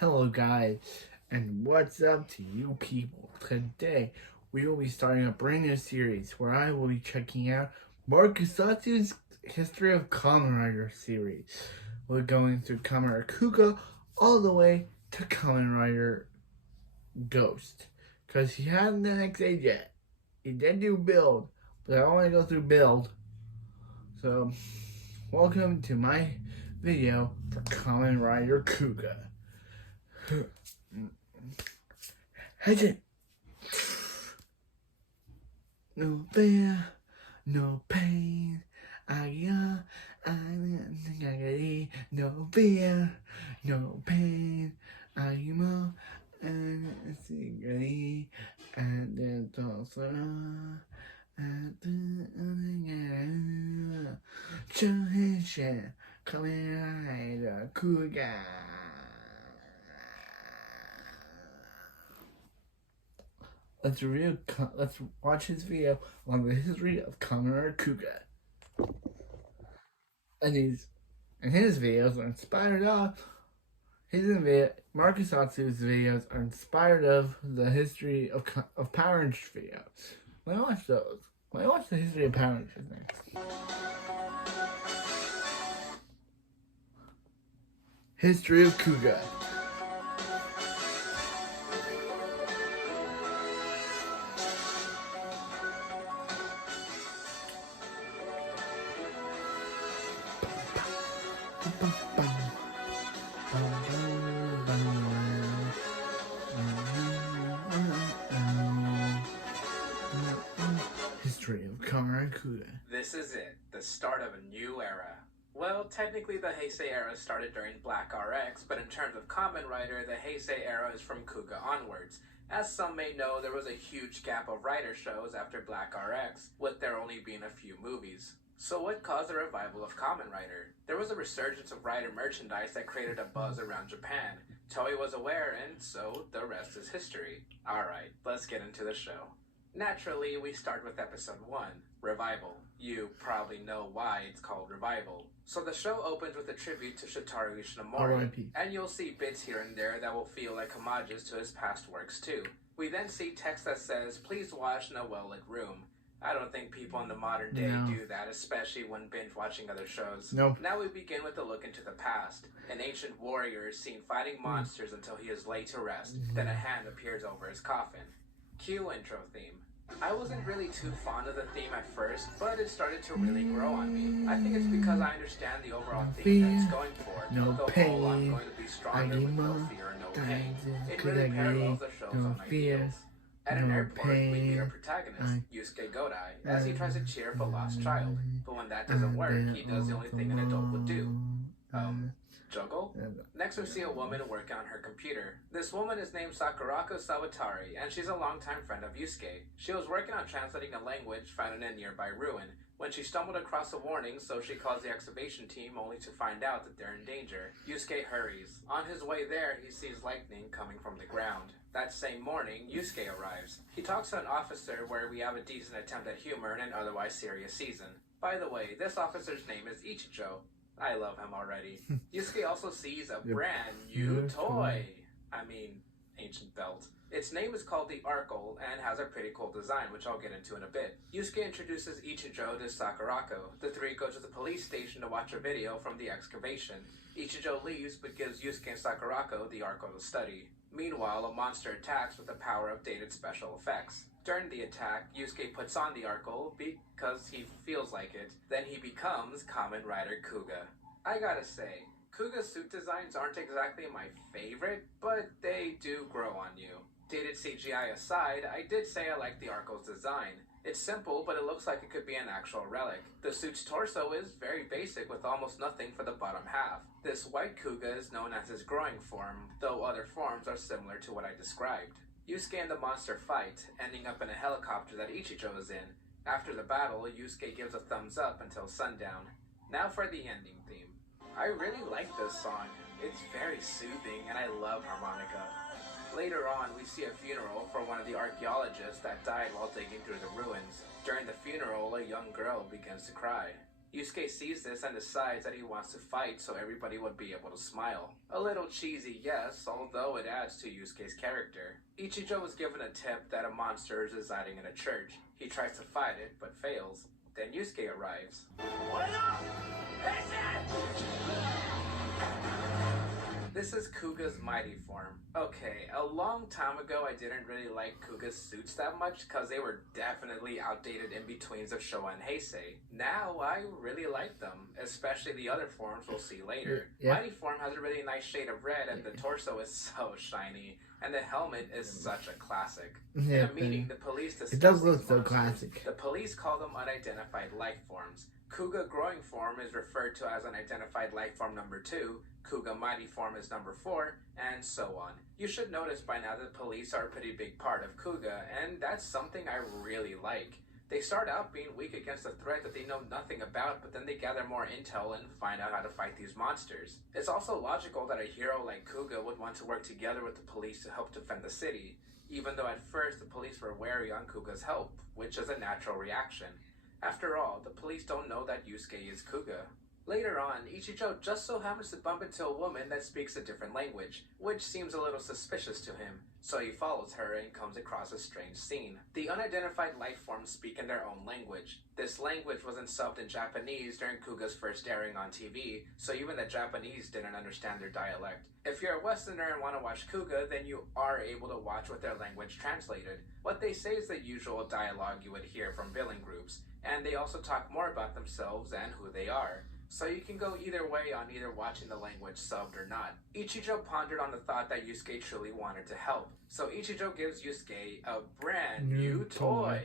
Hello guys, and what's up to you people? Today, we will be starting a brand new series where I will be checking out Marcosatsu's History of Kamen Rider series. We're going through Kamen Rider Kuuga all the way to Kamen Rider Ghost. Because he hasn't the next age yet. He did do build, but I don't want to go through build. So, welcome to my video for Kamen Rider Kuuga. Heisei. No fear, no pain. I no fear, no pain. I'm and secretly and it's also at the Heisei Kamen Rider Kuuga. Let's watch his video on the history of Kamen Rider Kuuga. And his videos are inspired of Marcosatsu's videos are inspired of the history of Power Rangers videos. When I watch those, when I watch the history of Power Rangers next. History of Kuuga. History of Kamen Rider Kuuga. This is it, the start of a new era. Well, technically the Heisei era started during Black RX, but in terms of Kamen Rider, the Heisei era is from Kuuga onwards. As some may know, there was a huge gap of Rider shows after Black RX, with there only being a few movies. So what caused the revival of Kamen Rider? There was a resurgence of Rider merchandise that created a buzz around Japan. Toei was aware, and so the rest is history. Alright, let's get into the show. Naturally, we start with episode 1, Revival. You probably know why it's called Revival. So the show opens with a tribute to Shotaro Yoshinori, and you'll see bits here and there that will feel like homages to his past works too. We then see text that says, "Please watch in a well-lit room." I don't think people in the modern day do that, especially when binge watching other shows. Nope. Now we begin with a look into the past. An ancient warrior is seen fighting monsters until he is laid to rest. Then a hand appears over his coffin. Cue intro theme. I wasn't really too fond of the theme at first, but it started to really grow on me. I think it's because I understand the overall theme that it's going for. No the pain. whole "I'm going to be stronger with no fear and no pain." It really parallels the show's own ideals. At an airport, we meet our protagonist, Yusuke Godai, as he tries to cheer up a lost child. But when that doesn't work, he does the only thing an adult would do. Juggle? Next we see a woman working on her computer. This woman is named Sakurako Sawatari, and she's a longtime friend of Yusuke. She was working on translating a language found in a nearby ruin, when she stumbled across a warning, so she calls the excavation team only to find out that they're in danger. Yusuke hurries. On his way there, he sees lightning coming from the ground. That same morning, Yusuke arrives. He talks to an officer where we have a decent attempt at humor in an otherwise serious season. By the way, this officer's name is Ichijo. I love him already. Yusuke also sees a brand new toy. Ancient belt. Its name is called the Arkle and has a pretty cool design, which I'll get into in a bit. Yusuke introduces Ichijo to Sakurako. The three go to the police station to watch a video from the excavation. Ichijo leaves but gives Yusuke and Sakurako the Arkle to study. Meanwhile, a monster attacks with the power of dated special effects. During the attack, Yusuke puts on the Arkle because he feels like it. Then he becomes Kamen Rider Kuuga. I gotta say, Kuuga's suit designs aren't exactly my favorite, but they do grow on you. Dated CGI aside, I did say I like the Arkle's design. It's simple, but it looks like it could be an actual relic. The suit's torso is very basic with almost nothing for the bottom half. This white Kuuga is known as his growing form, though other forms are similar to what I described. Yusuke and the monster fight, ending up in a helicopter that Ichijo is in. After the battle, Yusuke gives a thumbs up until sundown. Now for the ending theme. I really like this song. It's very soothing and I love harmonica. Later on, we see a funeral for one of the archaeologists that died while digging through the ruins. During the funeral, a young girl begins to cry. Yusuke sees this and decides that he wants to fight so everybody would be able to smile. A little cheesy, yes, although it adds to Yusuke's character. Ichijo was given a tip that a monster is residing in a church. He tries to fight it, but fails. Then Yusuke arrives. This is Kuga's mighty form. Okay, a long time ago I didn't really like Kuga's suits that much because they were definitely outdated in-betweens of Showa and Heisei. Now I really like them, especially the other forms we'll see later. Yeah. Mighty form has a really nice shade of red and the torso is so shiny, and the helmet is such a classic. Yeah, in a meeting, the police discuss it does look these so monsters. classic. The police call them unidentified life forms. Kuga growing form is referred to as unidentified life form number 2, Kuga mighty form is number 4, and so on. You should notice by now that police are a pretty big part of Kuga, and that's something I really like. They start out being weak against a threat that they know nothing about, but then they gather more intel and find out how to fight these monsters. It's also logical that a hero like Kuga would want to work together with the police to help defend the city, even though at first the police were wary on Kuga's help, which is a natural reaction. After all, the police don't know that Yusuke is Kuga. Later on, Ichijo just so happens to bump into a woman that speaks a different language, which seems a little suspicious to him, so he follows her and comes across a strange scene. The unidentified life forms speak in their own language. This language wasn't subbed in Japanese during Kuga's first airing on TV, so even the Japanese didn't understand their dialect. If you're a Westerner and want to watch Kuga, then you are able to watch with their language translated. What they say is the usual dialogue you would hear from villain groups, and they also talk more about themselves and who they are. So you can go either way on either watching the language subbed or not. Ichijo pondered on the thought that Yusuke truly wanted to help. So Ichijo gives Yusuke a brand new toy.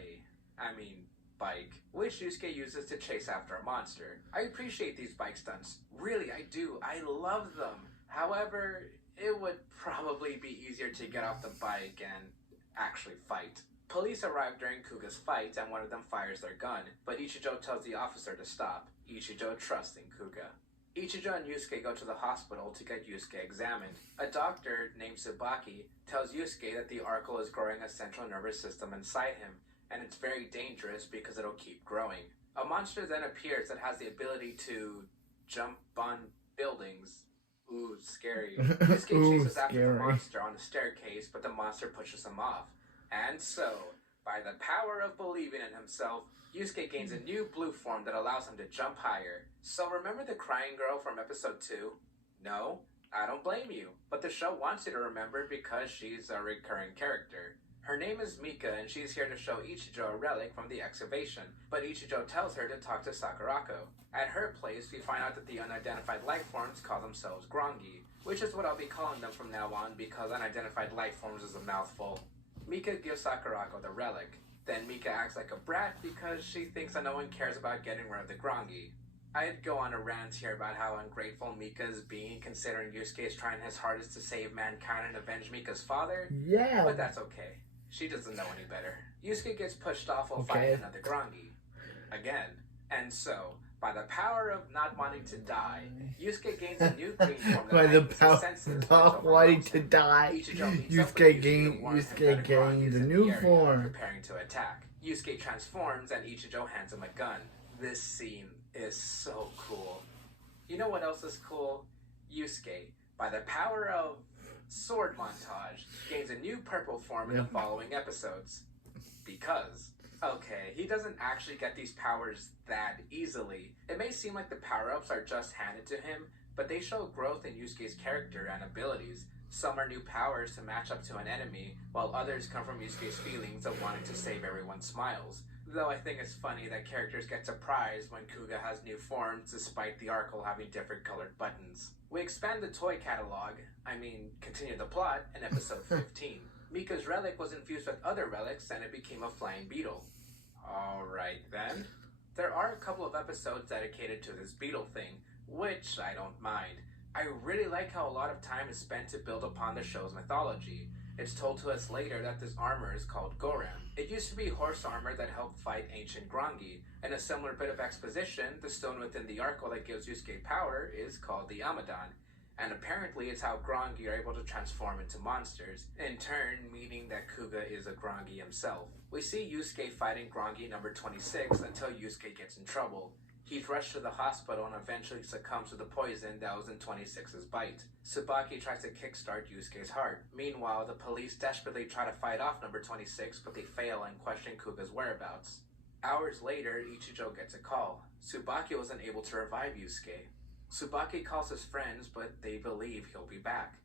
Bike, which Yusuke uses to chase after a monster. I appreciate these bike stunts. Really, I do. I love them. However, it would probably be easier to get off the bike and actually fight. Police arrive during Kuga's fight and one of them fires their gun, but Ichijo tells the officer to stop. Ichijo trusting Kuga. Ichijo and Yusuke go to the hospital to get Yusuke examined. A doctor named Tsubaki tells Yusuke that the Arkle is growing a central nervous system inside him, and it's very dangerous because it'll keep growing. A monster then appears that has the ability to jump on buildings. Ooh, scary. Yusuke chases after the monster on the staircase, but the monster pushes him off. And so, by the power of believing in himself, Yusuke gains a new blue form that allows him to jump higher. So remember the crying girl from episode 2? No, I don't blame you, but the show wants you to remember because she's a recurring character. Her name is Mika, and she's here to show Ichijo a relic from the excavation, but Ichijo tells her to talk to Sakurako. At her place, we find out that the unidentified life forms call themselves Grongi, which is what I'll be calling them from now on because unidentified life forms is a mouthful. Mika gives Sakurako the relic. Then Mika acts like a brat because she thinks that no one cares about getting rid of the Grongi. I'd go on a rant here about how ungrateful Mika is being considering Yusuke is trying his hardest to save mankind and avenge Mika's father. Yeah. But that's okay. She doesn't know any better. Yusuke gets pushed off while fighting another Grongi. Again. And so, by the power of not wanting to die, Yusuke gains a new green form that heightens his senses. Not wanting to die, Yusuke gains a new form. Preparing to attack. Yusuke transforms and Ichijo hands him a gun. This scene is so cool. You know what else is cool? Yusuke, by the power of sword montage, gains a new purple form in the following episodes. Because, okay, he doesn't actually get these powers that easily. It may seem like the power-ups are just handed to him, but they show growth in Yusuke's character and abilities. Some are new powers to match up to an enemy, while others come from Yusuke's feelings of wanting to save everyone's smiles. Though I think it's funny that characters get surprised when Kuga has new forms despite the Arkle having different colored buttons. We expand the toy catalog, continue the plot, in episode 15. Mika's relic was infused with other relics and it became a flying beetle. Alright then. There are a couple of episodes dedicated to this beetle thing, which I don't mind. I really like how a lot of time is spent to build upon the show's mythology. It's told to us later that this armor is called Goram. It used to be horse armor that helped fight ancient Grongi. In a similar bit of exposition, the stone within the Arkle that gives Yusuke power is called the Amadan. And apparently it's how Grongi are able to transform into monsters, in turn meaning that Kuga is a Grongi himself. We see Yusuke fighting Grongi number 26 until Yusuke gets in trouble. He's rushed to the hospital and eventually succumbs to the poison that was in 26's bite. Tsubaki tries to kickstart Yusuke's heart. Meanwhile, the police desperately try to fight off number 26, but they fail and question Kuga's whereabouts. Hours later, Ichijo gets a call. Tsubaki wasn't able to revive Yusuke. Tsubaki calls his friends, but they believe he'll be back.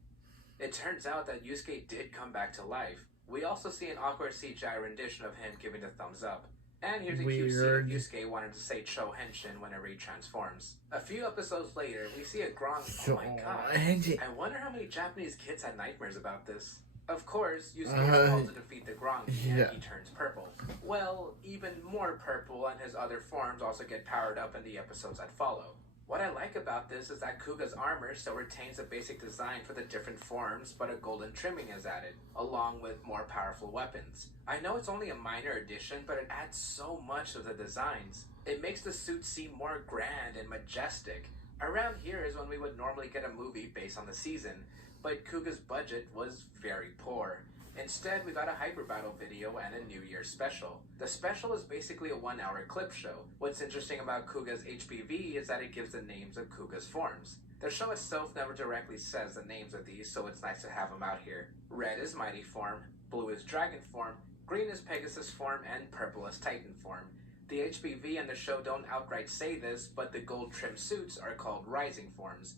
It turns out that Yusuke did come back to life. We also see an awkward CGI rendition of him giving the thumbs up. And here's a cute scene of Yusuke wanting to say Cho Henshin whenever he transforms. A few episodes later, we see a Grongi. Oh my god. I wonder how many Japanese kids had nightmares about this. Of course, Yusuke is called to defeat the Grongi and he turns purple. Well, even more purple, and his other forms also get powered up in the episodes that follow. What I like about this is that Kuga's armor still retains the basic design for the different forms, but a golden trimming is added, along with more powerful weapons. I know it's only a minor addition, but it adds so much to the designs. It makes the suit seem more grand and majestic. Around here is when we would normally get a movie based on the season, but Kuga's budget was very poor. Instead, we got a Hyper Battle video and a New Year's special. The special is basically a 1-hour clip show. What's interesting about Kuga's HPV is that it gives the names of Kuga's forms. The show itself never directly says the names of these, so it's nice to have them out here. Red is Mighty form, blue is Dragon form, green is Pegasus form, and purple is Titan form. The HPV and the show don't outright say this, but the gold trim suits are called Rising forms.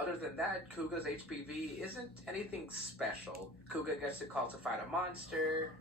Other than that, Kuga's HPV isn't anything special. Kuga gets the call to fight a monster,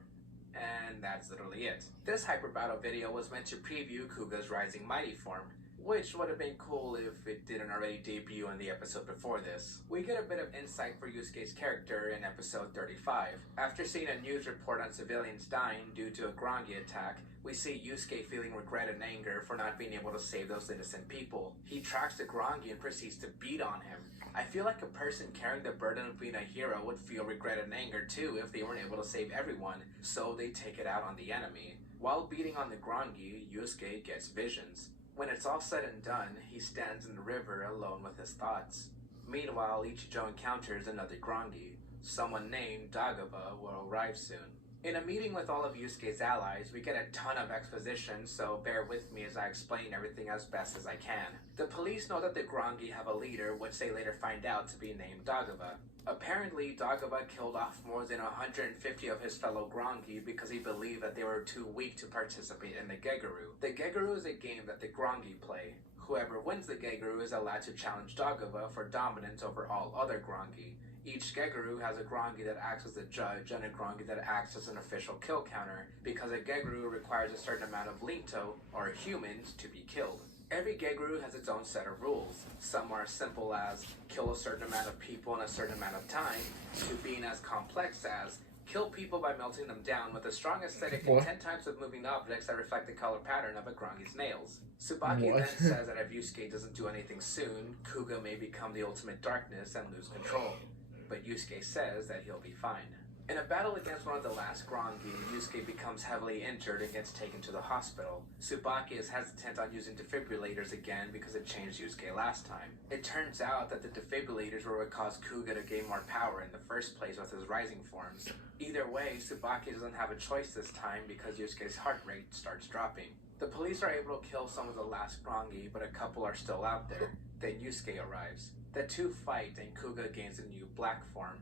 and that's literally it. This Hyper Battle video was meant to preview Kuga's Rising Mighty form, which would have been cool if it didn't already debut in the episode before this. We get a bit of insight for Yusuke's character in episode 35. After seeing a news report on civilians dying due to a Grongi attack, we see Yusuke feeling regret and anger for not being able to save those innocent people. He tracks the Grongi and proceeds to beat on him. I feel like a person carrying the burden of being a hero would feel regret and anger too if they weren't able to save everyone, so they take it out on the enemy. While beating on the Grongi, Yusuke gets visions. When it's all said and done, he stands in the river alone with his thoughts. Meanwhile, Ichijo encounters another Grongi. Someone named Dagaba will arrive soon. In a meeting with all of Yusuke's allies, we get a ton of exposition, so bear with me as I explain everything as best as I can. The police know that the Grongi have a leader, which they later find out to be named Dagaba. Apparently, Dagaba killed off more than 150 of his fellow Grongi because he believed that they were too weak to participate in the Geguru. The Geguru is a game that the Grongi play. Whoever wins the Geguru is allowed to challenge Dagaba for dominance over all other Grongi. Each Geguru has a Grongi that acts as a judge and a Grongi that acts as an official kill counter, because a Geguru requires a certain amount of Linto, or humans, to be killed. Every Geguru has its own set of rules. Some are as simple as kill a certain amount of people in a certain amount of time, to being as complex as kill people by melting them down with a strong aesthetic and 10 types of moving objects that reflect the color pattern of a Grongi's nails. Tsubaki then says that if Yusuke doesn't do anything soon, Kuga may become the ultimate darkness and lose control. But Yusuke says that he'll be fine. In a battle against one of the last Grongi, Yusuke becomes heavily injured and gets taken to the hospital. Tsubaki is hesitant on using defibrillators again because it changed Yusuke last time. It turns out that the defibrillators were what caused Kuga to gain more power in the first place with his rising forms. Either way, Tsubaki doesn't have a choice this time because Yusuke's heart rate starts dropping. The police are able to kill some of the last Grongi, but a couple are still out there. Then Yusuke arrives. The two fight and Kuga gains a new black form.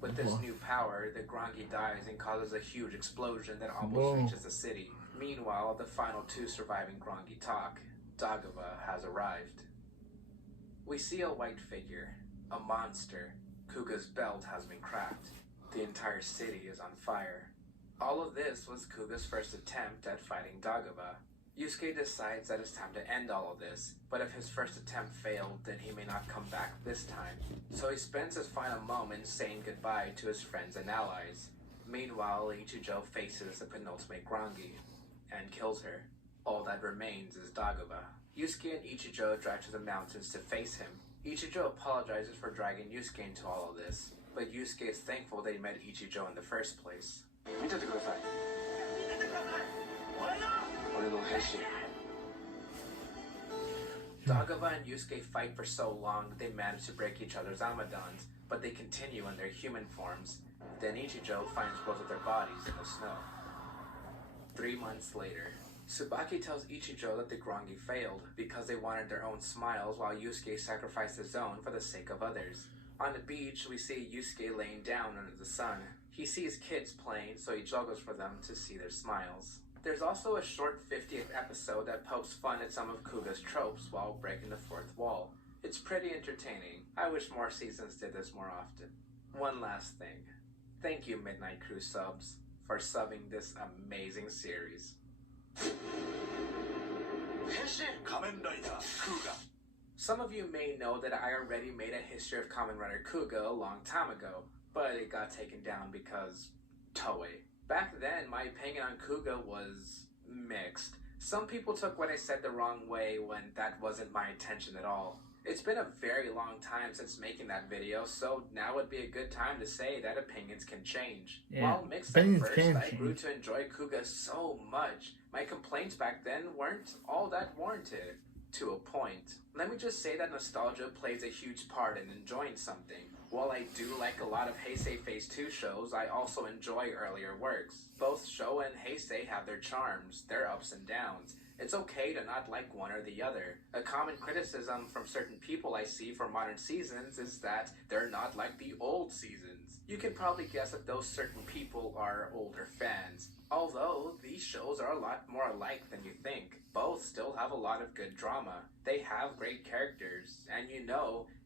With this new power, the Grongi dies and causes a huge explosion that almost reaches the city. Meanwhile, the final two surviving Grongi talk. Dagaba has arrived. We see a white figure, a monster. Kuga's belt has been cracked. The entire city is on fire. All of this was Kuga's first attempt at fighting Dagaba. Yusuke decides that it's time to end all of this, but if his first attempt failed, then he may not come back this time. So he spends his final moments saying goodbye to his friends and allies. Meanwhile, Ichijo faces the penultimate Grongi and kills her. All that remains is Dagaba. Yusuke and Ichijo drive to the mountains to face him. Ichijo apologizes for dragging Yusuke into all of this, but Yusuke is thankful that he met Ichijo in the first place. Dagaba and Yusuke fight for so long that they manage to break each other's amadons, but they continue in their human forms. Then Ichijo finds both of their bodies in the snow. 3 months later. Tsubaki tells Ichijo that the Grongi failed because they wanted their own smiles while Yusuke sacrificed his own for the sake of others. On the beach, we see Yusuke laying down under the sun. He sees kids playing, so he juggles for them to see their smiles. There's also a short 50th episode that pokes fun at some of Kuga's tropes while breaking the fourth wall. It's pretty entertaining. I wish more seasons did this more often. One last thing. Thank you, Midnight Crew subs, for subbing this amazing series. Heisei Kamen Rider Kuuga. Some of you may know that I already made a history of Kamen Rider Kuuga a long time ago, but it got taken down because Toei. Back then, my opinion on Kuuga was mixed. Some people took what I said the wrong way when that wasn't my intention at all. It's been a very long time since making that video, so now would be a good time to say that opinions can change. Yeah, While mixed at first, I grew to enjoy Kuuga so much. My complaints back then weren't all that warranted. To a point. Let me just say that nostalgia plays a huge part in enjoying something. While I do like a lot of Heisei Phase 2 shows, I also enjoy earlier works. Both Showa and Heisei have their charms, their ups and downs. It's okay to not like one or the other. A common criticism from certain people I see for modern seasons is that they're not like the old seasons. You can probably guess that those certain people are older fans. Although, these shows are a lot more alike than you think. Both still have a lot of good drama. They have great characters, and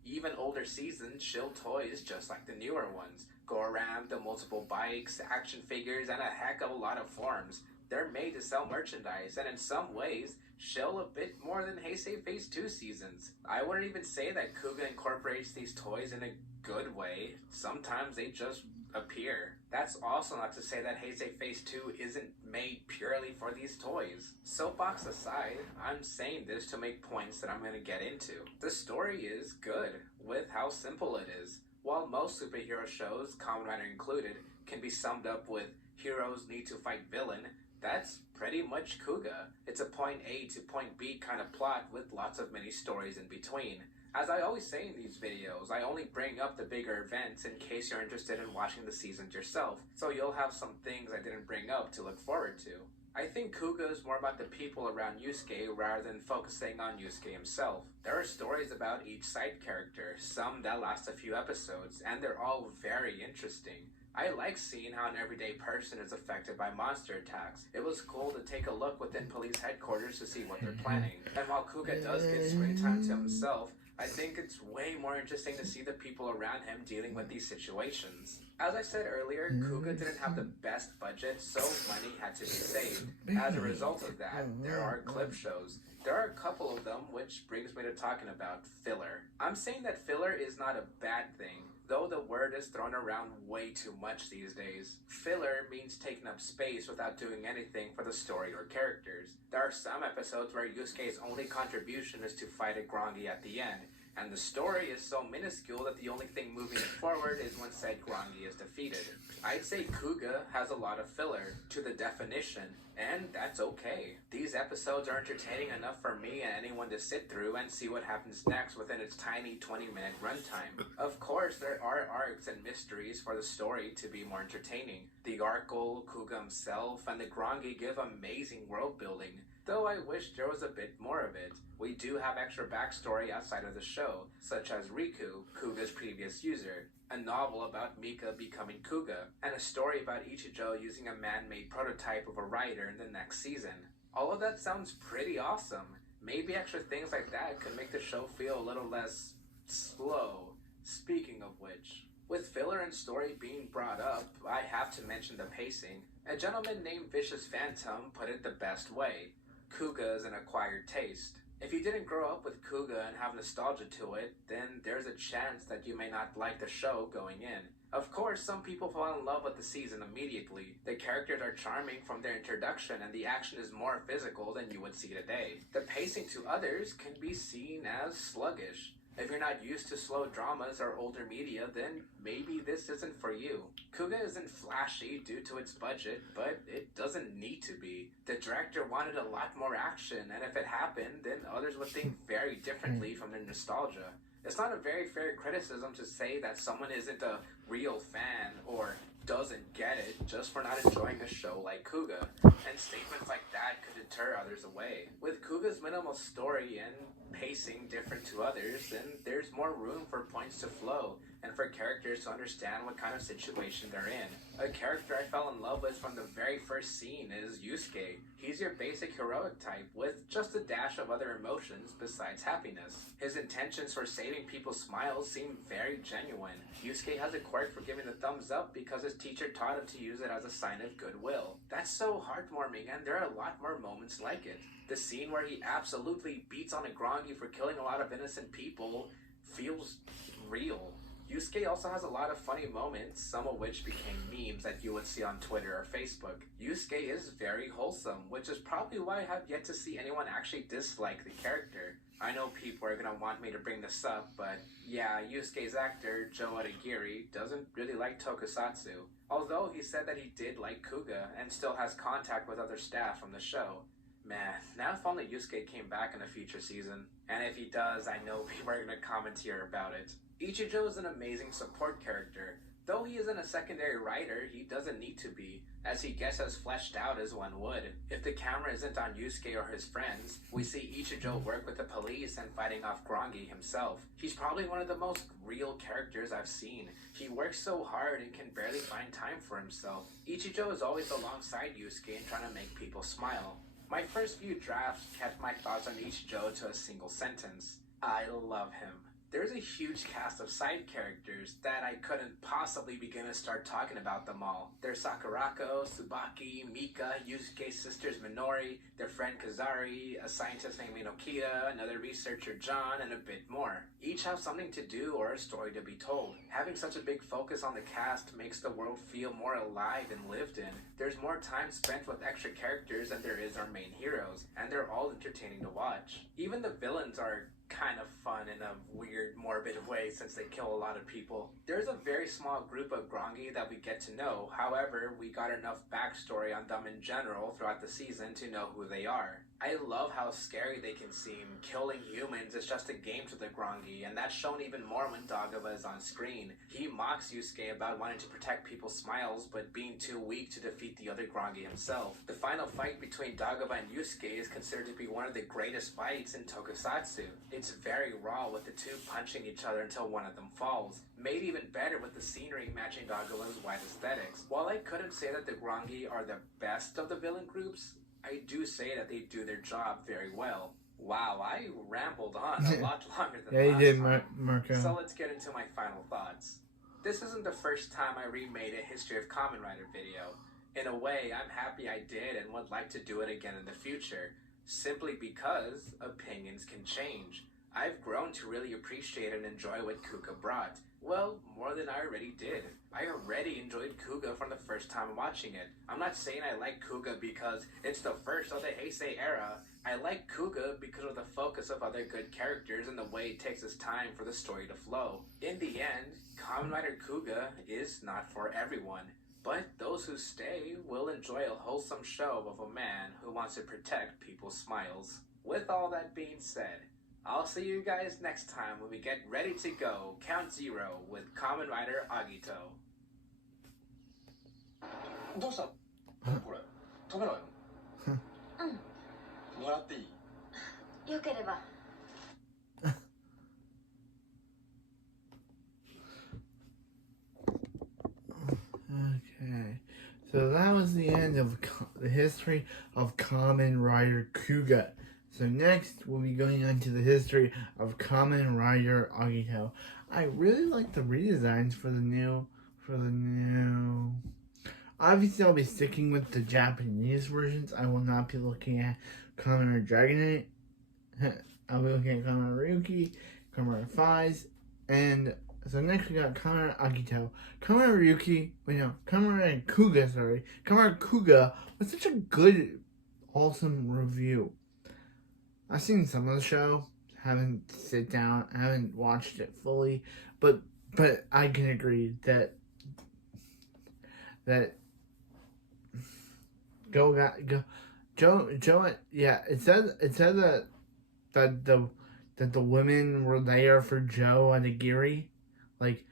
even older seasons shill toys just like the newer ones. Go around the multiple bikes, action figures, and a heck of a lot of forms. They're made to sell merchandise, and in some ways, shill a bit more than Heisei Phase 2 seasons. I wouldn't even say that Kuuga incorporates these toys in a good way. Sometimes they just appear. That's also not to say that Heisei Phase 2 isn't made purely for these toys. Soapbox aside, I'm saying this to make points that I'm going to get into. The story is good, with how simple it is. While most superhero shows, Kamen Rider included, can be summed up with heroes need to fight villain, that's pretty much Kuuga. It's a point A to point B kind of plot with lots of mini stories in between. As I always say in these videos, I only bring up the bigger events in case you're interested in watching the seasons yourself, so you'll have some things I didn't bring up to look forward to. I think Kuuga is more about the people around Yusuke rather than focusing on Yusuke himself. There are stories about each side character, some that last a few episodes, and they're all very interesting. I like seeing how an everyday person is affected by monster attacks. It was cool to take a look within police headquarters to see what they're planning. And while Kuuga does get screen time to himself, I think it's way more interesting to see the people around him dealing with these situations. As I said earlier, Kuuga didn't have the best budget, so money had to be saved. As a result of that, there are clip shows. There are a couple of them, which brings me to talking about filler. I'm saying that filler is not a bad thing, though the word is thrown around way too much these days. Filler means taking up space without doing anything for the story or characters. There are some episodes where Yusuke's only contribution is to fight a Grongi at the end, and the story is so minuscule that the only thing moving it forward is when said Grongi is defeated. I'd say Kuuga has a lot of filler, to the definition, and that's okay. These episodes are entertaining enough for me and anyone to sit through and see what happens next within its tiny 20-minute runtime. Of course, there are arcs and mysteries for the story to be more entertaining. The Arkle, Kuuga himself, and the Grongi give amazing world building, though I wish there was a bit more of it. We do have extra backstory outside of the show, such as Riku, Kuga's previous user, a novel about Mika becoming Kuuga, and a story about Ichijo using a man-made prototype of a rider in the next season. All of that sounds pretty awesome. Maybe extra things like that could make the show feel a little less slow. Speaking of which, with filler and story being brought up, I have to mention the pacing. A gentleman named Vicious Phantom put it the best way. Kuuga is an acquired taste. If you didn't grow up with Kuuga and have nostalgia to it, then there's a chance that you may not like the show going in. Of course, some people fall in love with the season immediately. The characters are charming from their introduction and the action is more physical than you would see today. The pacing to others can be seen as sluggish. If you're not used to slow dramas or older media, then maybe this isn't for you. Kuuga isn't flashy due to its budget, but it doesn't need to be. The director wanted a lot more action, and if it happened, then others would think very differently from their nostalgia. It's not a very fair criticism to say that someone isn't a real fan or doesn't get it just for not enjoying a show like Kuuga, and statements like that could deter others away. With Kuuga's minimal story and pacing different to others, then there's more room for points to flow and for characters to understand what kind of situation they're in. A character I fell in love with from the very first scene is Yusuke. He's your basic heroic type with just a dash of other emotions besides happiness. His intentions for saving people's smiles seem very genuine. Yusuke has a quirk for giving the thumbs up because his teacher taught him to use it as a sign of goodwill. That's so heartwarming, and there are a lot more moments like it. The scene where he absolutely beats on a Grongi for killing a lot of innocent people feels real. Yusuke also has a lot of funny moments, some of which became memes that you would see on Twitter or Facebook. Yusuke is very wholesome, which is probably why I have yet to see anyone actually dislike the character. I know people are gonna want me to bring this up, but yeah, Yusuke's actor, Joe Adagiri, doesn't really like Tokusatsu. Although he said that he did like Kuuga and still has contact with other staff from the show. Man, now if only Yusuke came back in a future season. And if he does, I know people are gonna comment here about it. Ichijo is an amazing support character. Though he isn't a secondary writer, he doesn't need to be, as he gets as fleshed out as one would. If the camera isn't on Yusuke or his friends, we see Ichijo work with the police and fighting off Grongi himself. He's probably one of the most real characters I've seen. He works so hard and can barely find time for himself. Ichijo is always alongside Yusuke and trying to make people smile. My first few drafts kept my thoughts on Ichijo to a single sentence. I love him. There's a huge cast of side characters that I couldn't possibly begin to start talking about them all. There's Sakurako, Tsubaki, Mika, Yusuke's sisters Minori, their friend Kazari, a scientist named Inokita, another researcher John, and a bit more. Each have something to do or a story to be told. Having such a big focus on the cast makes the world feel more alive and lived in. There's more time spent with extra characters than there is our main heroes, and they're all entertaining to watch. Even the villains are kind of fun in a weird, morbid way since they kill a lot of people. There's a very small group of Grongi that we get to know. However, we got enough backstory on them in general throughout the season to know who they are. I love how scary they can seem. Killing humans is just a game to the Grongi, and that's shown even more when Dagaba is on screen. He mocks Yusuke about wanting to protect people's smiles, but being too weak to defeat the other Grongi himself. The final fight between Dagaba and Yusuke is considered to be one of the greatest fights in Tokusatsu. It's very raw with the two punching each other until one of them falls. Made even better with the scenery matching Dagaba's white aesthetics. While I couldn't say that the Grongi are the best of the villain groups, I do say that they do their job very well. Wow, I rambled on a lot longer than Yeah, you last did, time. Marco. So let's get into my final thoughts. This isn't the first time I remade a History of Kamen Rider video. In a way, I'm happy I did and would like to do it again in the future, simply because opinions can change. I've grown to really appreciate and enjoy what Kuuga brought. Well, more than I already did. I already enjoyed Kuuga from the first time watching it. I'm not saying I like Kuuga because it's the first of the Heisei era. I like Kuuga because of the focus of other good characters and the way it takes its time for the story to flow. In the end, Kamen Rider Kuuga is not for everyone. But those who stay will enjoy a wholesome show of a man who wants to protect people's smiles. With all that being said, I'll see you guys next time when we get ready to go Count Zero with Kamen Rider Agito. どうしたこれ食べないのもらっていいよければ Okay, so that was the end of the history of Kamen Rider Kuuga. So next, we'll be going on to the history of Kamen Rider Agito. I really like the redesigns for the new. Obviously, I'll be sticking with the Japanese versions. I will not be looking at Kamen Rider Dragon Knight. I'll be looking at Kamen Rider Ryuki, Kamen Rider Faiz, and so next we got Kamen Rider Agito. Kamen Rider Ryuki, Kamen Rider Kuuga, sorry. Kamen Rider Kuuga was such a good, wholesome review. I've seen some of the show, haven't watched it fully, but I can agree that Joe, yeah, it said that the women were there for Joe and Agiri, like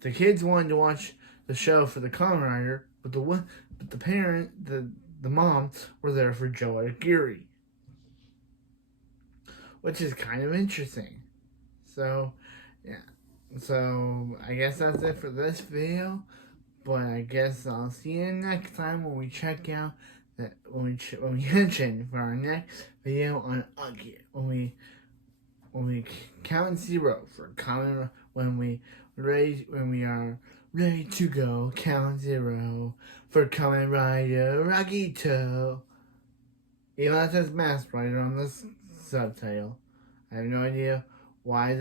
the kids wanted to watch the show for the Kamen Rider, but the mom, were there for Joe Aguirre, which is kind of interesting. So, yeah. So I guess that's it for this video. But I guess I'll see you next time when we check out that when we mention for our next video on Ugly, when we count 0 for Kamen, when we are ready to go, count 0 for Kamen Rider Ragito. Even though it says Masked Rider on the subtitle. I have no idea why